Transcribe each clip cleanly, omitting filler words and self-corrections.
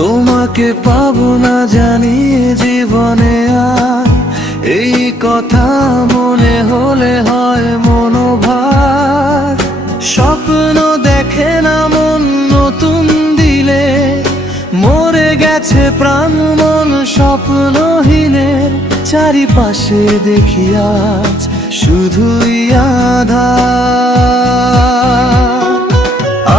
তোমাকে পাবো না জানি জীবনে আর, এই কথা মনে হলে হয় মনোভার। স্বপ্ন দেখে না মন নতুন দিলে, মরে গেছে প্রাণ মন স্বপ্নহীনের। চারিপাশে দেখি আজ শুধুই আঁধার।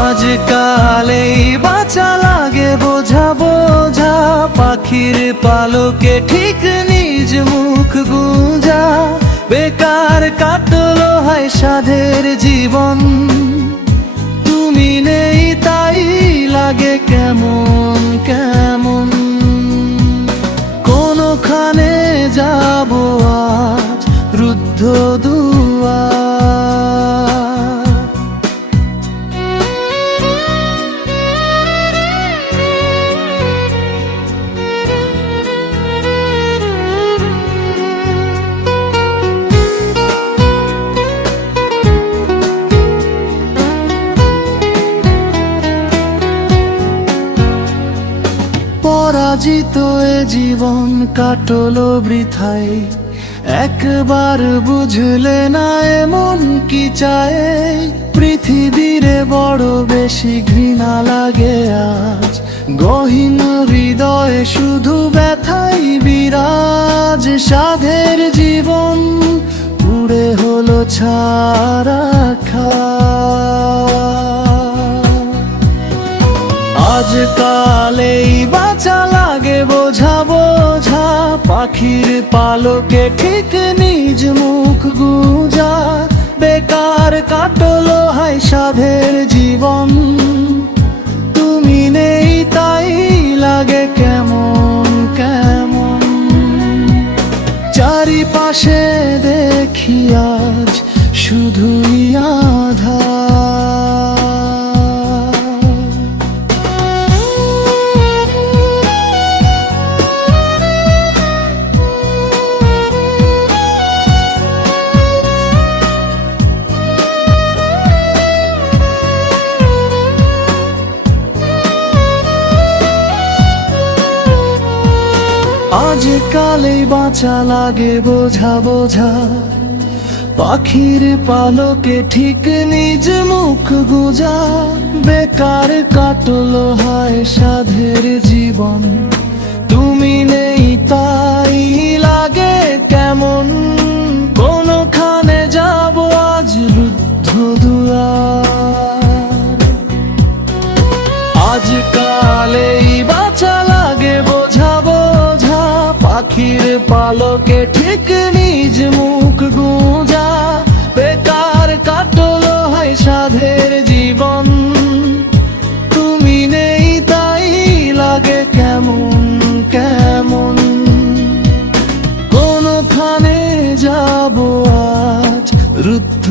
আজকাল এই বাঁচা লাগে বোঝা বোঝা, পাখির পালকে ঠিক নিজ মুখ গুঁজা। বেকার কাটলো হায় সাধের জীবন, তুমি নেই তাই লাগে কেমন কেমন। কোনখানে যাবো আজ রুদ্ধ দুয়ার। পরাজিত এ জীবন কাটলো বৃথায়, একবার বুঝলে না এমন কি চায়। পৃথিবীরে বড় বেশি ঘৃণা লাগে আজ, গহীন হৃদয়ে শুধু ব্যথাই বিরাজ। সাধের জীবন পুড়ে হলো ছাড়া খা। আজকাল এই বাঁচা লাগে বোঝা বোঝা, পাখির পালকে ঠিক নিজ মুখ গুঁজা। বেকার কাটলো হায় সাধের জীবন, তুমি নেই তাই লাগে কেমন কেমন। চারিপাশে দেখি আজ শুধুই আঁধার। আজকাল এই বাঁচা লাগে বোঝা বোঝা, পাখির পালকে ঠিক নিজ মুখ গুঁজা। বেকার কাটলো হায় সাধের জীবন, তুমি নেই তাই লাগে কেমন। কোনখানে যাবো আজ রুদ্ধ দুয়ার। আজকাল এই বাঁচা লাগে বোঝা বোঝা, পাখির পালকে ঠিক নিজ মুখ গুঁজা। বেকার কাটলো হায় সাধের জীবন, তুমি নেই তাই লাগে কেমন কেমন। কোনখানে যাবো আজ রুদ্ধ